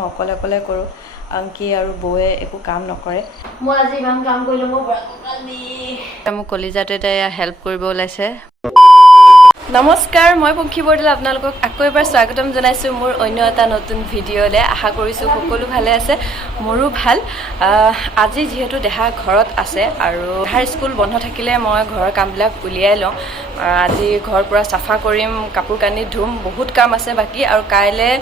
মই অকলে অকলে কৰোঁ আংকি আৰু বৌয়ে একো কাম নকৰে মই আজি ইমান কাম কৰিলোঁ মোৰ কলিজাটো এতিয়া হেল্প কৰিব ওলাইছে নমস্কাৰ মই পংখী বৰদলৈ আপোনালোকক আকৌ এবাৰ স্বাগতম জনাইছোঁ মোৰ অন্য এটা নতুন ভিডিঅ'লৈ আশা কৰিছোঁ সকলো ভালে আছে মোৰো ভাল আজি যিহেতু দেহা ঘৰত আছে আৰু দেহাৰ স্কুল বন্ধ থাকিলে মই ঘৰৰ কামবিলাক উলিয়াই লওঁ আজি ঘৰ পুৰা চাফা কৰিম কাপোৰ কানি ধুম বহুত কাম আছে বাকী আৰু কাইলৈ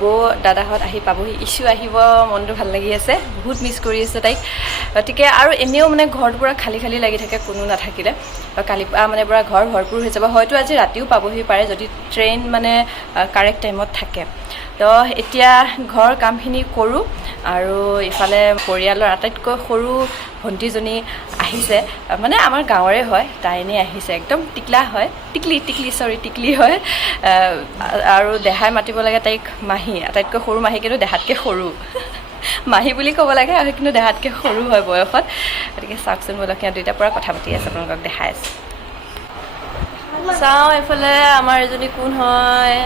বৌ দাদাহঁত আহি পাবহি ইছ্যু আহিব মনটো ভাল লাগি আছে বহুত মিছ কৰি আছে তাইক গতিকে আৰু এনেও মানে ঘৰটো পুৰা খালী খালী লাগি থাকে কোনো নাথাকিলে কালিৰ পৰা মানে পুৰা ঘৰ ভৰপূৰ হৈ যাব হয়তো আজি ৰাতিও পাবহি পাৰে যদি ট্ৰেইন মানে কাৰেক্ট টাইমত থাকে তো এতিয়া ঘৰ কামখিনি কৰোঁ আৰু ইফালে পৰিয়ালৰ আটাইতকৈ সৰু ভণ্টিজনী আহিছে মানে আমাৰ গাঁৱৰে হয় তাই এনেই আহিছে একদম টিকলা হয় টিকলি হয় আৰু দেহাই মাতিব লাগে তাইক মাহী আটাইতকৈ সৰু মাহী কিন্তু দেহাতকৈ সৰু মাহী বুলি ক'ব লাগে আৰু কিন্তু দেহাতকৈ সৰু হয় বয়সত গতিকে চাওকচোন বলক সিহঁত দুইটাৰ পৰা কথা পাতি আছে আপোনালোকক দেখাই আছে চাওঁ এইফালে আমাৰ এজনী কোন হয়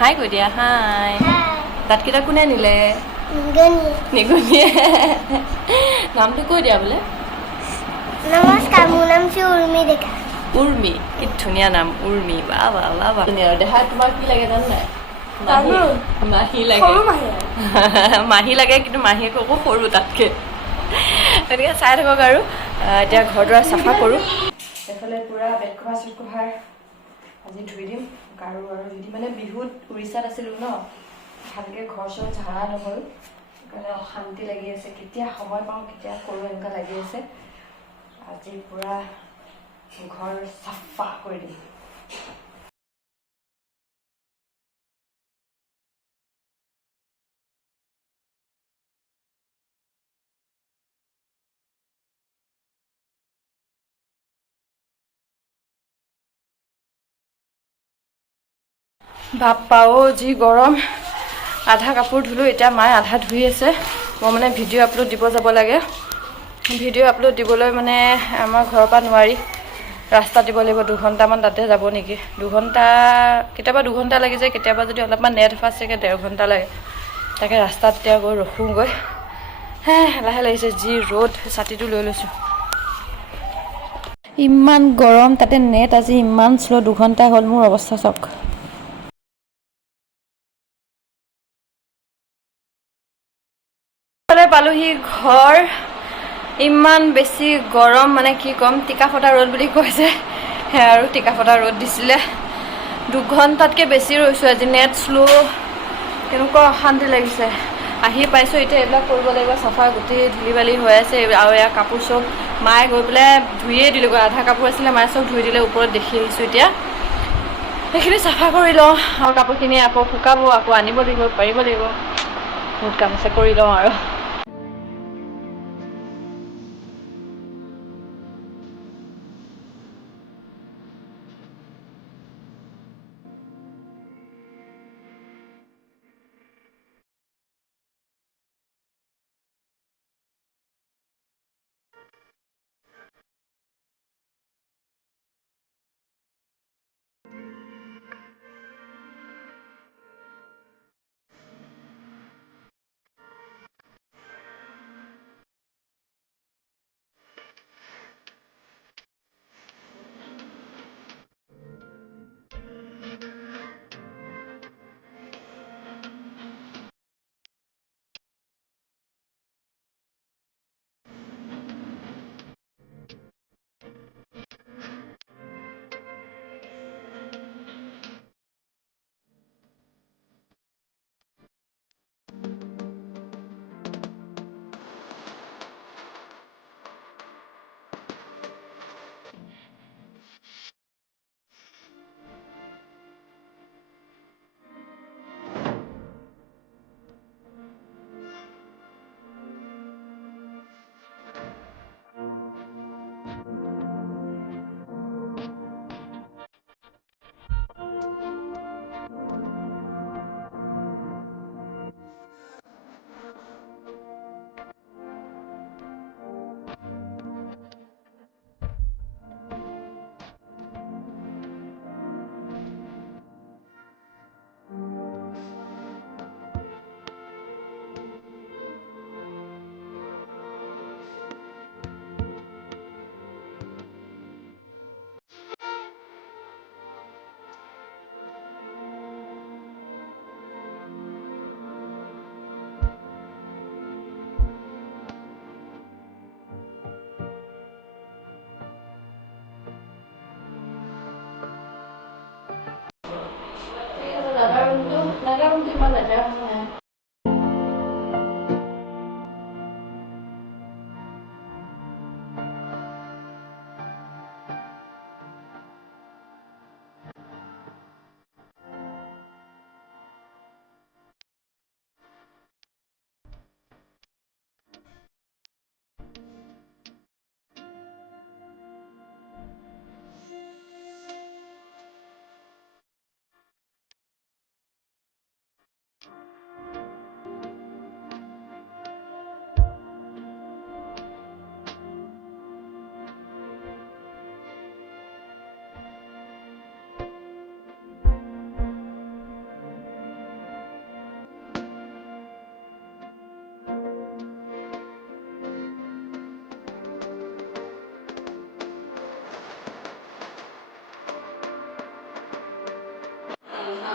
হাই কৈ দিয়া হাই দাঁতকেইটা কোনে নিলে নিগনিয়ে নামটো কৈ দিয়া বোলে নমস্কাৰ মোৰ নাম উৰ্মি ডেকা উৰ্মি কি ধুনীয়া নাম উৰ্মি বাহ বাহ বাহ বাহ দেহা তোমাৰ কি লাগে জানো নাই মাহী লাগে মাহী লাগে কিন্তু মাহী আকৌ সৰু তাতকৈ গতিকে চাই থাকক আৰু এতিয়া ঘৰ দুৱাৰ চাফা কৰোঁ এইফালে পূৰা বেড কভাৰ চেড কভাৰ আজি ধুই দিম আৰু যদি মানে বিহুত উৰিষ্যাত আছিলোঁ ন ভালকৈ ঘৰ চৰ ঝাৰা নহ'ল সেইকাৰণে অশান্তি লাগি আছে কেতিয়া সময় পাওঁ কেতিয়া কৰোঁ এনেকুৱা লাগি আছে আজি পূৰা ঘৰ চাফা কৰি দিম বাপ্পাও যি গৰম আধা কাপোৰ ধুলোঁ এতিয়া মায়ে আধা ধুই আছে মই মানে ভিডিঅ' আপলোড দিব যাব লাগে ভিডিঅ' আপলোড দিবলৈ মানে আমাৰ ঘৰৰ পৰা নোৱাৰি ৰাস্তাত দিব লাগিব 2 ঘণ্টামান তাতে যাব নেকি 2 ঘণ্টা কেতিয়াবা 2 ঘণ্টা লাগি যায় কেতিয়াবা যদি অলপমান নেট ফাষ্ট থাকে 1.5 ঘণ্টা লাগে তাকে ৰাস্তাত এতিয়া গৈ ৰখোঁগৈ লাহে লাগিছে যি ৰ'দ ছাতিটো লৈ লৈছোঁ ইমান গৰম তাতে নেট আজি ইমান শ্ল' 2 ঘণ্টা হ'ল মোৰ অৱস্থা চাওক পালোহি ঘৰ ইমান বেছি গৰম মানে কি ক'ম টিকা ফটা ৰ'দ বুলি কৈছে সেয়া আৰু টিকা ফটা ৰ'দ দিছিলে 2 ঘণ্টাতকৈ বেছি ৰৈছোঁ আজি নেট শ্ল' কেনেকুৱা অশান্তি লাগিছে আহি পাইছোঁ এতিয়া এইবিলাক কৰিব লাগিব চাফা গোটেই ধূলি বালি হৈ আছে আৰু এয়া কাপোৰ চব মায়ে গৈ পেলাই ধুয়ে দিলেগৈ আধা কাপোৰ আছিলে মায়ে চব ধুই দিলে ওপৰত দেখি আহিছোঁ এতিয়া সেইখিনি চাফা কৰি লওঁ আৰু কাপোৰখিনি আকৌ শুকাব আকৌ আনিব লাগিব পাৰিব লাগিব বহুত কাম আছে কৰি লওঁ আৰু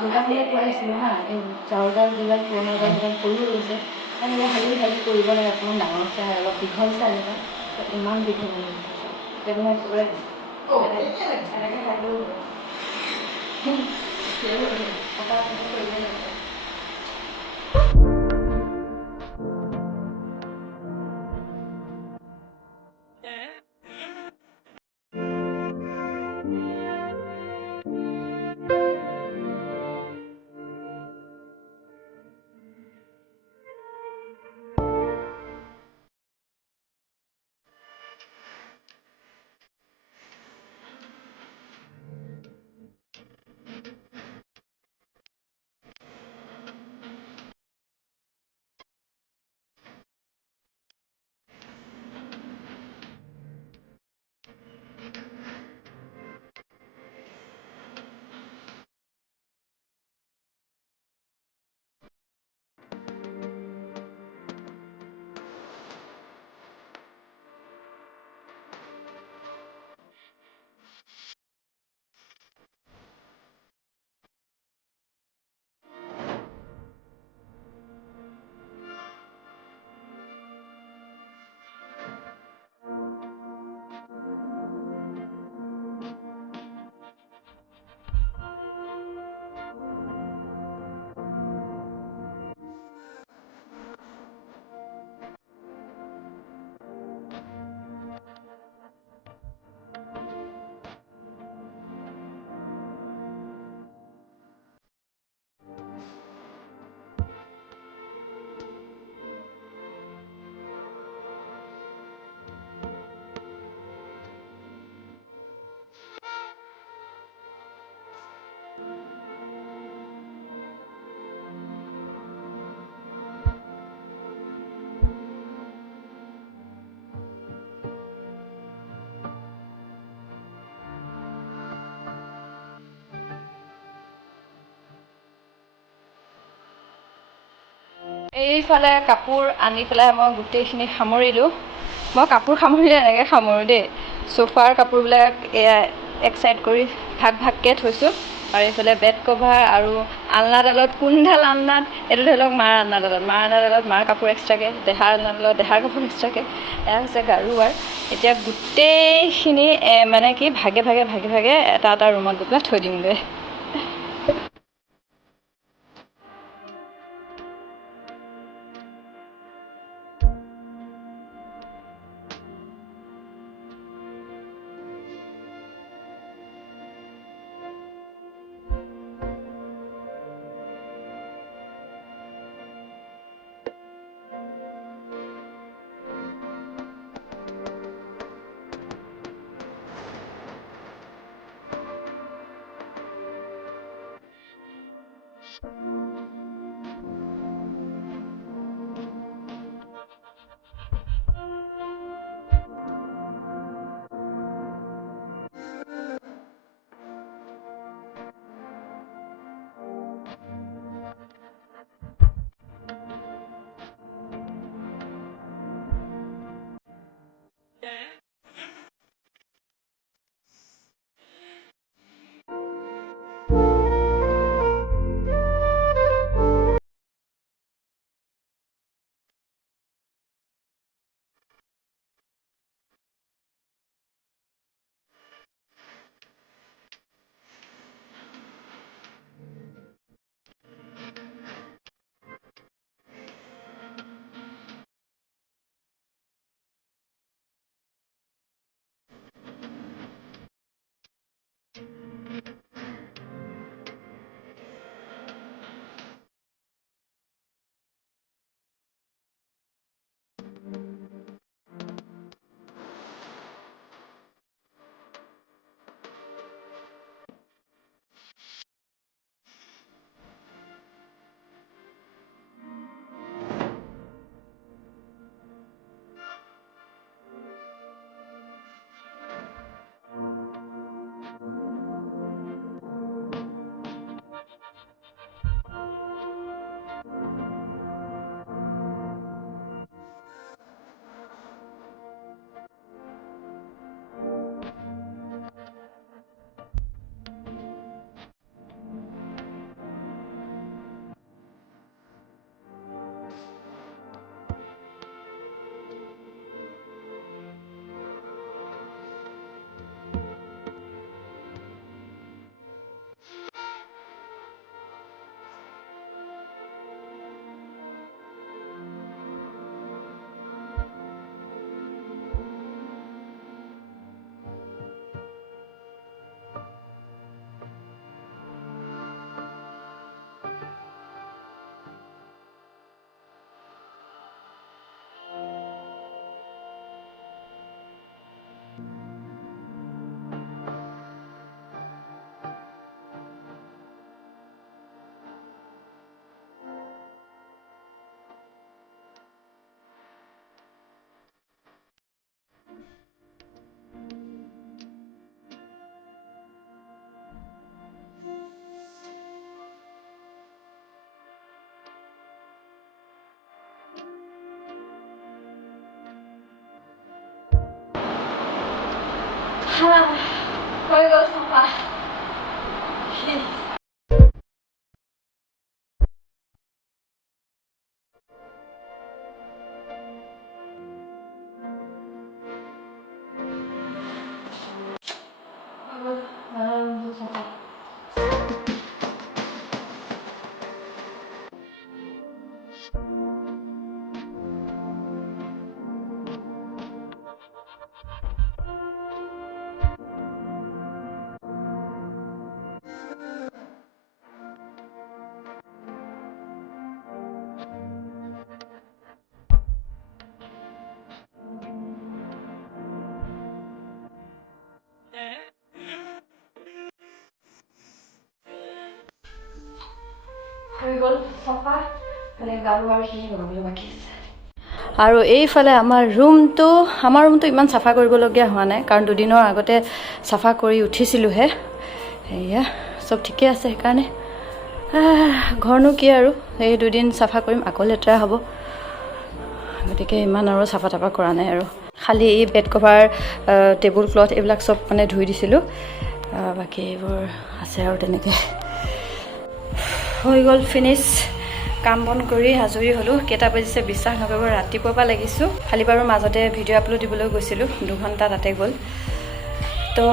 দোকানলৈ পোৱাইছিলোঁ হা, এই চাউলডালবিলাক পুৰণা চাউলবিলাক সৰু গৈছে, এনেকৈ ভাজি ভাজি কৰিব লাগে, অকণমান ডাঙৰ চাই অলপ দীঘল চাই এনেকুৱা, ইমান দীঘল হৈ গৈছে এতিয়া মানে একেবাৰে এনেকৈ খালেও পকা কৰিব লাগে। এইফালে কাপোৰ আনি পেলাই মই গোটেইখিনি সামৰিলোঁ। মই কাপোৰ সামৰিলে এনেকৈ সামৰোঁ দেই, চোফাৰ কাপোৰবিলাক এয়া এক চাইড কৰি ভাগ ভাগকৈ থৈছোঁ, আৰু এইফালে বেড কভাৰ আৰু আলনাডালত কোনডাল আলনাত, এইটো ধৰি লওক মাৰ আলনাডালত মাৰ কাপোৰ এক্সট্ৰাকৈ, দেহাৰ আলনাডালত দেহাৰ কাপোৰ এক্সট্ৰাকৈ, এয়া হৈছে গাৰু ৱাৰ। এতিয়া গোটেইখিনি মানে কি ভাগে ভাগে এটা এটা ৰুমত গৈ পেলাই থৈ দিমগৈ। হৈ গ'ল চাফা হৈ গ'ল চাফা খালি গাৰু আৰুখিনি লগাবলৈ বাকী আছে আৰু এইফালে আমাৰ ৰুমটো ইমান চাফা কৰিবলগীয়া হোৱা নাই কাৰণ দুদিনৰ আগতে চাফা কৰি উঠিছিলোঁহে এয়া চব ঠিকে আছে সেইকাৰণে ঘৰনো কি আৰু এই দুদিন চাফা কৰিম আকৌ লেতেৰা হ'ব গতিকে ইমান আৰু চাফা তাফা কৰা নাই আৰু খালি এই বেড কভাৰ টেবুল ক্লথ এইবিলাক চব মানে ধুই দিছিলোঁ বাকী এইবোৰ আছে আৰু তেনেকৈ হৈ গ'ল ফিনিছ কাম বন কৰি আজৰি হ'লোঁ কেইটা বাজিছে বিশ্বাস নকৰিব ৰাতিপুৱাৰ পৰা লাগিছোঁ খালি বাৰু মাজতে ভিডিঅ' আপলোড দিবলৈ গৈছিলোঁ 2 ঘণ্টা তাতে গ'ল তো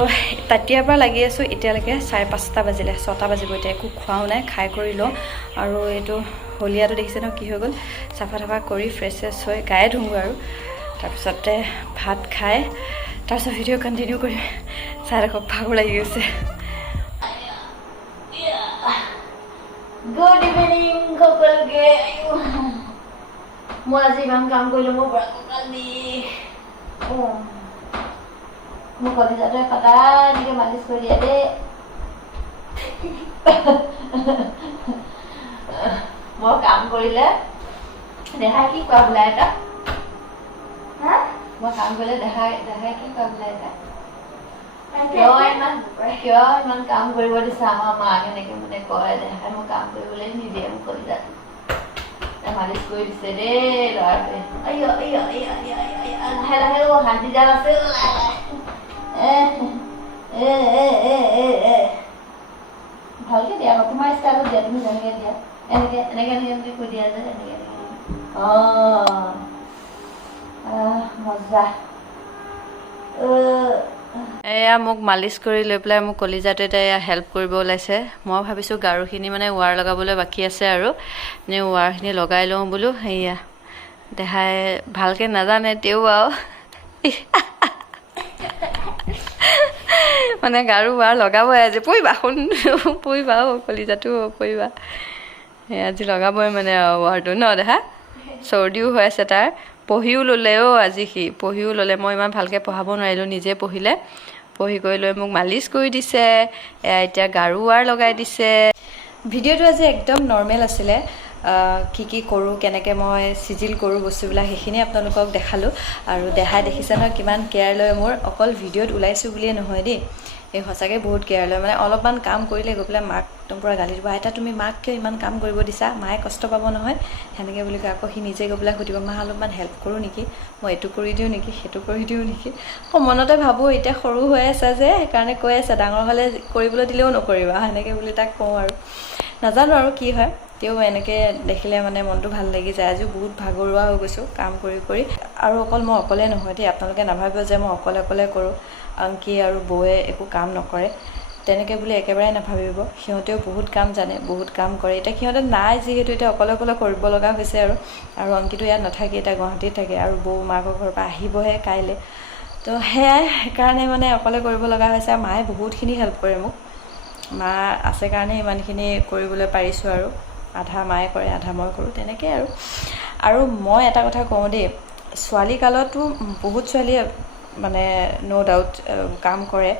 তেতিয়াৰ পৰা লাগি আছোঁ এতিয়ালৈকে 5:30 বাজিলে 6টা বাজিব এতিয়া একো খোৱাও নাই খাই কৰি লওঁ আৰু এইটো হলিয়াটো দেখিছে ন কি হৈ গ'ল চাফা তাফা কৰি ফ্ৰেছ হৈ গায়ে ধুওঁগৈ আৰু তাৰপিছতে ভাত খাই তাৰপিছত ভিডিঅ' কণ্টিনিউ কৰিম চাই ৰাখক ভাগৰ লাগি গৈছে গুড ইভিনিং সকলোকে মই আজি ইমান কাম কৰিলোঁ মোৰ পৰা কঁকাল বিষ মোৰ কলিজাটোৱে সদায় এনেকৈ মালিচ কৰি দিয়ে দেই মই কাম কৰিলে দেহাই কি কোৱা বোলে এটা মই কাম কৰিলে দেহাই কি কোৱা বোলে এটা কিয় ইমান কাম কৰিব দিছে আমাৰ মাক এনেকে মানে কয় দেখাই মোক কাম কৰিবলৈ নিদিয়ে মোক কলিজাটো মালিচ কৰি দিছে দেই ল'ৰাটোৱে লাহে লাহে হাতীডাল আছে ভালকে দিয়া আকৌ তোমাৰ ষ্টাইলত দিয়া তুমি যেনেকে দিয়া এনেকে এনেকে এনেকে কৈ দিয়া যে এনেকে মজা এয়া মোক মালিচ কৰি লৈ পেলাই মোক কলিজাটো এতিয়া হেল্প কৰিব ওলাইছে মই ভাবিছোঁ গাৰুখিনি মানে ৱাৰ লগাবলৈ বাকী আছে আৰু ৱাৰখিনি লগাই লওঁ বোলো সেয়া দেখাই ভালকৈ নাজানে তেও আৰু মানে গাৰু ৱাৰ লগাবই আজি পৰিবা শুন পৰিবা কলিজাটো পৰিবা আজি লগাবই মানে ৱাৰটো ন দেহা চৰ্দিও হৈ আছে তাৰ পঢ়িও ল'লে আজি সি পঢ়িও ল'লে মই ইমান ভালকৈ পঢ়াব নোৱাৰিলোঁ নিজে পঢ়ি কৰি লৈ মোক মালিচ কৰি দিছে এতিয়া গাৰু ৱাৰ লগাই দিছে ভিডিঅ'টো আজি একদম নৰ্মেল আছিলে কি কৰোঁ কেনেকৈ মই চিজিল কৰোঁ বস্তুবিলাক সেইখিনি আপোনালোকক দেখালোঁ আৰু দেখাই দেখিছে নহয় কিমান কেয়াৰ লয় মোৰ অকল ভিডিঅ'ত ওলাইছোঁ বুলিয়ে নহয় দেই এই সঁচাকৈ বহুত কেয়াৰ লয় মানে অলপমান কাম কৰিলে গৈ পেলাই মাক একদম পূৰা গালি দিব আইতা তুমি মাক কিয় ইমান কাম কৰিব দিছা মায়ে কষ্ট পাব নহয় সেনেকৈ বুলি কয় আকৌ সি নিজে গৈ পেলাই সুধিব মা অলপমান হেল্প কৰোঁ নেকি মই এইটো কৰি দিওঁ নেকি সেইটো কৰি দিওঁ নেকি মনতে ভাবোঁ এতিয়া সৰু হৈ আছে যে সেইকাৰণে কৈ আছে ডাঙৰ হ'লে কৰিবলৈ দিলেও নকৰিবা সেনেকৈ বুলি তাক কওঁ আৰু নাজানো আৰু কি হয় তেও এনেকৈ দেখিলে মানে মনটো ভাল লাগি যায় আজিও বহুত ভাগৰুৱা হৈ গৈছোঁ কাম কৰি আৰু অকল মই অকলে নহয় দেই আপোনালোকে নাভাবিব যে মই অকলে কৰোঁ আংকি আৰু বৌয়ে একো কাম নকৰে তেনেকৈ বুলি একেবাৰে নাভাবিব সিহঁতেও বহুত কাম জানে বহুত কাম কৰে এতিয়া সিহঁতে নাই যিহেতু এতিয়া অকলে কৰিব লগা হৈছে আৰু অংকিটো ইয়াত নাথাকে এতিয়া গুৱাহাটীত থাকে আৰু বৌ মাকৰ ঘৰৰ পৰা আহিবহে কাইলৈ তো সেয়াই সেইকাৰণে মানে অকলে কৰিব লগা হৈছে আৰু মায়ে বহুতখিনি হেল্প কৰে মোক মা আছে কাৰণে ইমানখিনি কৰিবলৈ পাৰিছোঁ আৰু আধা মায়ে কৰে আধা মই কৰোঁ তেনেকৈ আৰু মই এটা কথা কওঁ দেই ছোৱালী কালতো বহুত ছোৱালীয়ে মানে ন' ডাউট কাম কৰে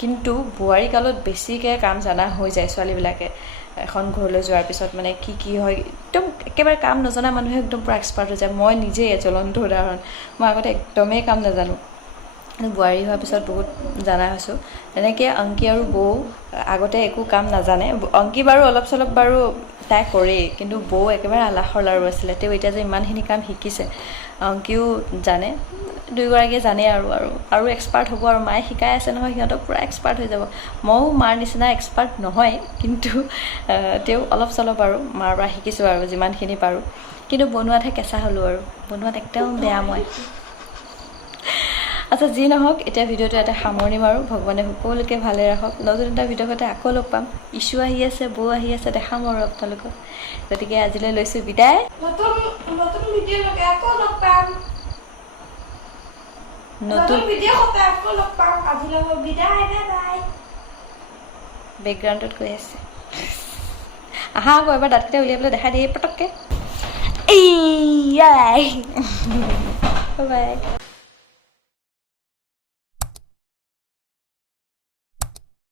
কিন্তু বোৱাৰী কালত বেছিকৈ কাম জনা হৈ যায় ছোৱালীবিলাকে এখন ঘৰলৈ যোৱাৰ পিছত মানে কি হয় একদম একেবাৰে কাম নজনা মানুহে একদম পূৰা এক্সপাৰ্ট হৈ যায় মই নিজেই জ্বলন্ত উদাহৰণ মই আগতে একদমেই কাম নাজানো বোৱাৰী হোৱাৰ পিছত বহুত জনা হৈছোঁ তেনেকৈ অংকি আৰু বৌ আগতে একো কাম নাজানে অংকি বাৰু অলপ চলপ বাৰু তাই কৰেই, কিন্তু বৌ একেবাৰে আলাসৰ লাৰু আছিলে। তেওঁ এতিয়া যে ইমানখিনি কাম শিকিছে, অংকিও জানে, দুয়োগৰাকীয়ে জানে আৰু এক্সপাৰ্ট হ'ব। আৰু মায়ে শিকাই আছে নহয়, সিহঁতক পূৰা এক্সপাৰ্ট হৈ যাব। ময়ো মাৰ নিচিনা এক্সপাৰ্ট নহয়, কিন্তু তেওঁ অলপ চলপ আৰু মাৰ পৰা শিকিছোঁ আৰু যিমানখিনি পাৰোঁ। কিন্তু বনোৱাতহে কেঁচা হ'লোঁ, আৰু বনোৱাত একদম বেয়া মই। আচ্ছা, যি নহওক, এতিয়া ভিডিঅ'টো এটা সামৰণি মাৰোঁ। ভগৱানে সকলোকে ভালে ৰাখক। নতুন এটা ভিডিঅ'ৰ সৈতে আকৌ লগ পাম। ইছ্যু আহি আছে, বৌ আহি আছে, দেখাম আৰু আপোনালোকক। গতিকে আজিলৈ লৈছোঁ বিদায়। নতুন ভিডিঅ' লগে আকৌ লগ পাম। নতুন ভিডিঅ' সতে আকৌ লগ পাম। আজিলৈ বিদায়, বাই। বেকগ্ৰাউণ্ডত কৈ আছে। আহা আকৌ এবাৰ দাঁতকেইটা উলিয়াই পেলাই দেখাই দিয়ে পটককৈ। Bye bye.